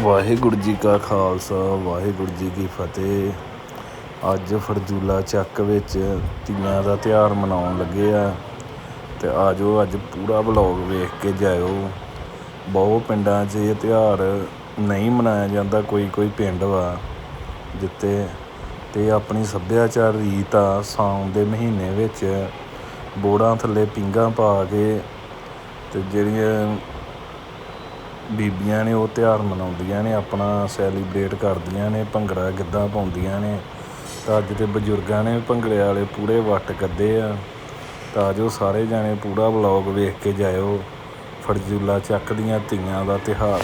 ਵਾਹਿਗੁਰੂ ਜੀ ਕਾ ਖਾਲਸਾ, ਵਾਹਿਗੁਰੂ ਜੀ ਕੀ ਫਤਿਹ। ਅੱਜ ਫਰਜੂਲਾ ਚੱਕ ਵਿੱਚ ਤੀਆਂ ਦਾ ਤਿਉਹਾਰ ਮਨਾਉਣ ਲੱਗੇ ਆ ਤੇ ਆਜੋ ਅੱਜ ਪੂਰਾ ਵਲੌਗ ਵੇਖ ਕੇ ਜਾਇਓ। ਬਹੁਤ ਪਿੰਡਾਂ 'ਚ ਇਹ ਤਿਉਹਾਰ ਨਹੀਂ ਮਨਾਇਆ ਜਾਂਦਾ, ਕੋਈ ਕੋਈ ਪਿੰਡ ਵਾ ਜਿੱਤੇ ਤੇ ਆਪਣੀ ਸੱਭਿਆਚਾਰ ਰੀਤ ਆ, ਸਾਉਣ ਦੇ ਮਹੀਨੇ ਵਿੱਚ ਬੋੜਾਂ ਥੱਲੇ ਪਿੰਗਾਂ ਪਾ ਕੇ ਤੇ ਜਿਹੜੀਆਂ ਬੀਬੀਆਂ ਨੇ ਉਹ ਤਿਉਹਾਰ ਮਨਾਉਂਦੀਆਂ ਨੇ, ਆਪਣਾ ਸੈਲੀਬ੍ਰੇਟ ਕਰਦੀਆਂ ਨੇ, ਭੰਗੜਾ ਗਿੱਧਾ ਪਾਉਂਦੀਆਂ ਨੇ। ਤਾਂ ਅੱਜ ਦੇ ਬਜ਼ੁਰਗਾਂ ਨੇ ਭੰਗੜੇ ਵਾਲੇ ਪੂਰੇ ਵੱਟ ਕੱਢੇ ਆ। ਤਾਂ ਜੋ ਸਾਰੇ ਜਾਣੇ ਪੂਰਾ ਵਲੌਗ ਵੇਖ ਕੇ ਜਾਇਓ। ਫਰਜੂਲਾ ਚੱਕ ਦੀਆਂ ਧੀਆਂ ਦਾ ਤਿਉਹਾਰ।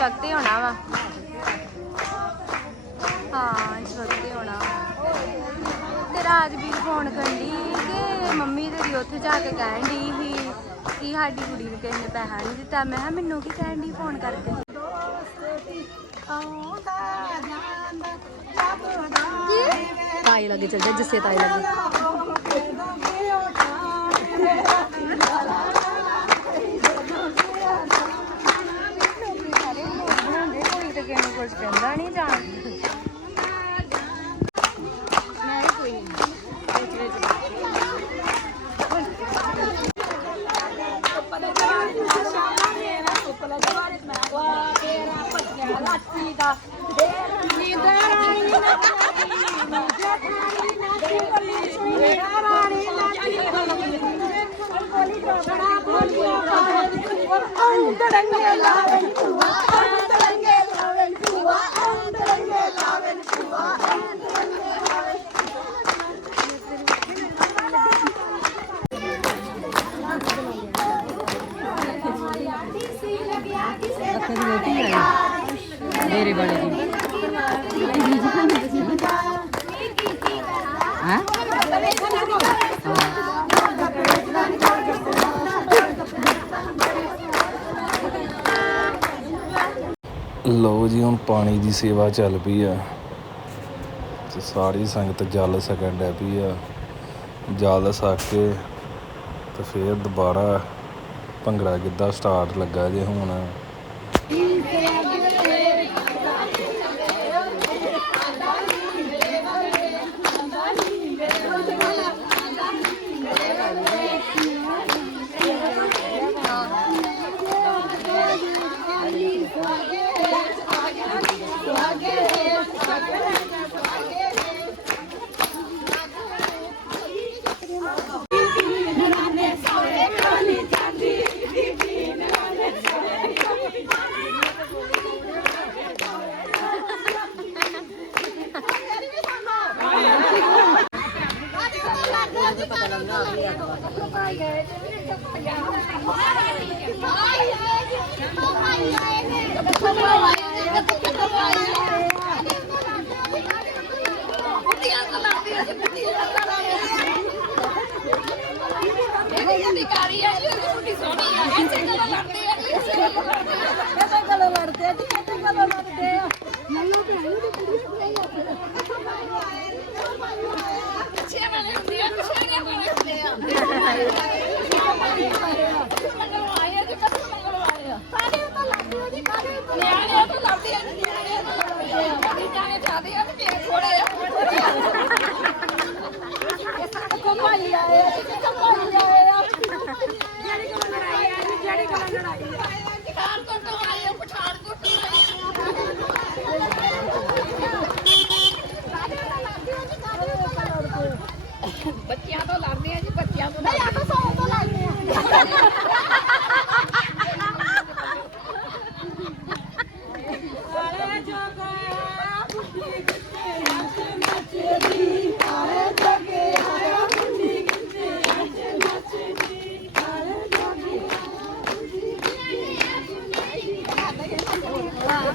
ਇਸ ਸਵੇਰੇ ਸਵਖਤੇ ਹੋਣਾ ਵਾ। ਹਾਂ, ਇਸ ਵਕਤੇ ਹੋਣਾ। ਤੇ ਰਾਜਵੀਰ ਫੋਨ ਕਰਦੀ ਕਿ ਮੰਮੀ ਤੇਰੀ ਉੱਥੇ ਜਾ ਕੇ ਕਹਿਣ ਦੀ ਸੀ ਕਿ ਸਾਡੀ ਕੁੜੀ ਨੂੰ ਕਿਸੇ ਨੇ ਪੈਸਾ ਨਹੀਂ ਦਿੱਤਾ। ਮੈਂ ਕਿਹਾ, ਮੈਨੂੰ ਕੀ ਕਹਿਣ ਦੀ ਫੋਨ ਕਰਕੇ? ਤਾਈ ਲੱਗੇ ਚੱਲ ਜਾ, ਜਿੱਸੇ ਤਾਈ ਲੱਗੇ। ਕੁਝ ਕਹਿੰਦਾ ਨਹੀਂ ਜਾਣ ਅੱਖਾਂ ਦੀ ਰੋਟੀ ਆਈ ਮੇਰੇ ਵਾਲੇ ਦੀ ਹਾਂ ਲਓ ਜੀ, ਹੁਣ ਪਾਣੀ ਦੀ ਸੇਵਾ ਚੱਲ ਪਈ ਆ। ਤੇ ਸਾਰੀ ਸੰਗਤ ਜਲ ਸਕਣ ਡੈ ਪਈ ਆ। ਜਲ ਸਕ ਕੇ ਤੇ ਫੇਰ ਦੁਬਾਰਾ ਭੰਗੜਾ ਗਿੱਧਾ ਸਟਾਰਟ ਲੱਗਾ ਜੇ ਹੁਣ। से पता लग रहा है ਨਿਕਾਰੀ ਹੈ ਜੀ ਉਹਦੀ ਸੋਹਣੀ ਹੈ ਇਸੇ ਗੱਲੋਂ ਲੜਦੇ ਆ ਜੀ ਇਸੇ ਗੱਲੋਂ ਲੜਦੇ ਆ ਜੀ ਇਸੇ ਗੱਲੋਂ ਨਿਆਣੇ ਤਾਂ ਲੱਭਦੇ ਆ, ਨਿਆਣੇ ਤਾਂ ਲੱਭਦੇ ਆ, ਨਿਆਣੇ ਤਾਂ ਲੱਭਦੇ ਆ ਨਿਆਣੇ ਚਾਹਦੇ ਆ।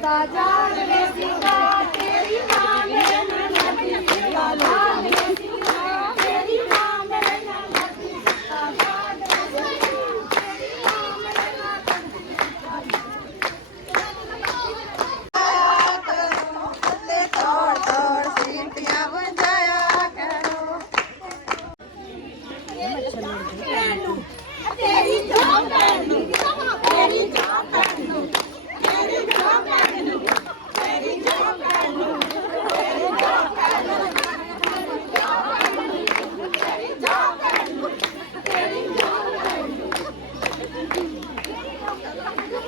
ਕੁੱਤਾ ਜਾਗਦੇ ਸੀਗਾ ਤੇਰੀ ਮਾਂ ਮੇਰੇ ਨਾਲ ਲੱਗੀ ਸੀਗਾ ਜਾਗਦੇ ਸੀਗਾ ਤੇਰੀ ਮਾਂ ਮੇਰੇ ਨਾਲ ਲੱਗੀ ਸੀਗਾ ਜਾਗਦੇ ਸੀਗਾ ਤੇਰੀ ਮਾਂ ਮੇਰੇ ਨਾਲ ਲੱਗੀ ਤੇ ਤੋੜ ਤੋੜ ਸੀਟੀਆਂ ਵਜਾਇਆ ਕਰੋ ਤੇਰੀ ਜਾਨ ਭੈਣ ਨੂੰ ਤੇਰੀ ਜਾਨ ਭੈਣ ਨੂੰ ਤੇਰੀ ਜਾਨ ਭੈਣ ਨੂੰ ਤੇਰੀ ਜਾਨ ਭੈਣ ਨੂੰ ਤੇਰੀ ਜਾਨ ਭੈਣ ਨੂੰ ਤੇਰੀ ਜਾਨ ਭੈਣ ਨੂੰ ਤੇਰੀ ਜਾਨ ਭੈਣ ਨੂੰ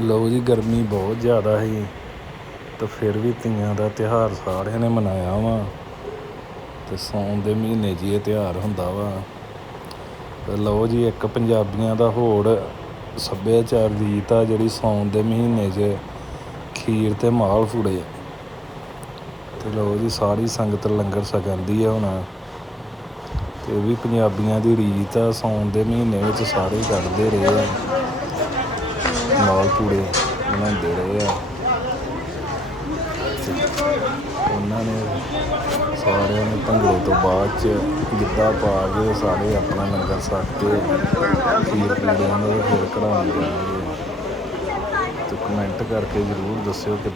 ਲਓ ਜੀ, ਗਰਮੀ ਬਹੁਤ ਜ਼ਿਆਦਾ ਸੀ। ਤੇ ਫਿਰ ਵੀ ਤੀਆਂ ਦਾ ਤਿਉਹਾਰ ਸਾਰਿਆਂ ਨੇ ਮਨਾਇਆ ਵਾ। ਤੇ ਸੌਣ ਦੇ ਮਹੀਨੇ 'ਚ ਹੀ ਇਹ ਤਿਉਹਾਰ ਹੁੰਦਾ ਵਾ। ਤੇ ਲਓ ਜੀ, ਇੱਕ ਪੰਜਾਬੀਆਂ ਦਾ ਹੋਰ ਸੱਭਿਆਚਾਰ ਰੀਤ ਆ, ਜਿਹੜੀ ਸੌਣ ਦੇ ਮਹੀਨੇ 'ਚ ਖੀਰ ਤੇ ਮਾਲ ਫੂੜੇ ਤੇ ਲਓ ਜੀ, ਸਾਰੀ ਸੰਗਤ ਲੰਗਰ ਛਕੰਦੀ ਆ ਹੁਣ। ਤੇ ਇਹ ਵੀ ਪੰਜਾਬੀਆਂ ਦੀ ਰੀਤ ਆ ਸੌਣ ਦੇ ਮਹੀਨੇ ਵਿੱਚ ਸਾਰੇ ਕੱਢਦੇ ਰਹੇ ਆ। ਨਾਲ ਪੂੜੇ ਬਣਾਉਂਦੇ ਰਹੇ ਆ। ਉਹਨਾਂ ਨੇ ਸਾਰਿਆਂ ਨੇ ਭੰਗੜੇ ਤੋਂ ਬਾਅਦ ਚ ਗਿੱਧਾ ਪਾ ਕੇ ਸਾਰੇ ਆਪਣਾ ਲੰਗਰ ਛਕ ਕੇ ਖੀਰ ਪੂੜਿਆਂ ਦਾ ਫਿਰ ਕਢਾਉਣ ਜਾਣਗੇ ਤੇ ਕਮੈਂਟ ਕਰਕੇ ਜ਼ਰੂਰ ਦੱਸਿਓ ਕਿ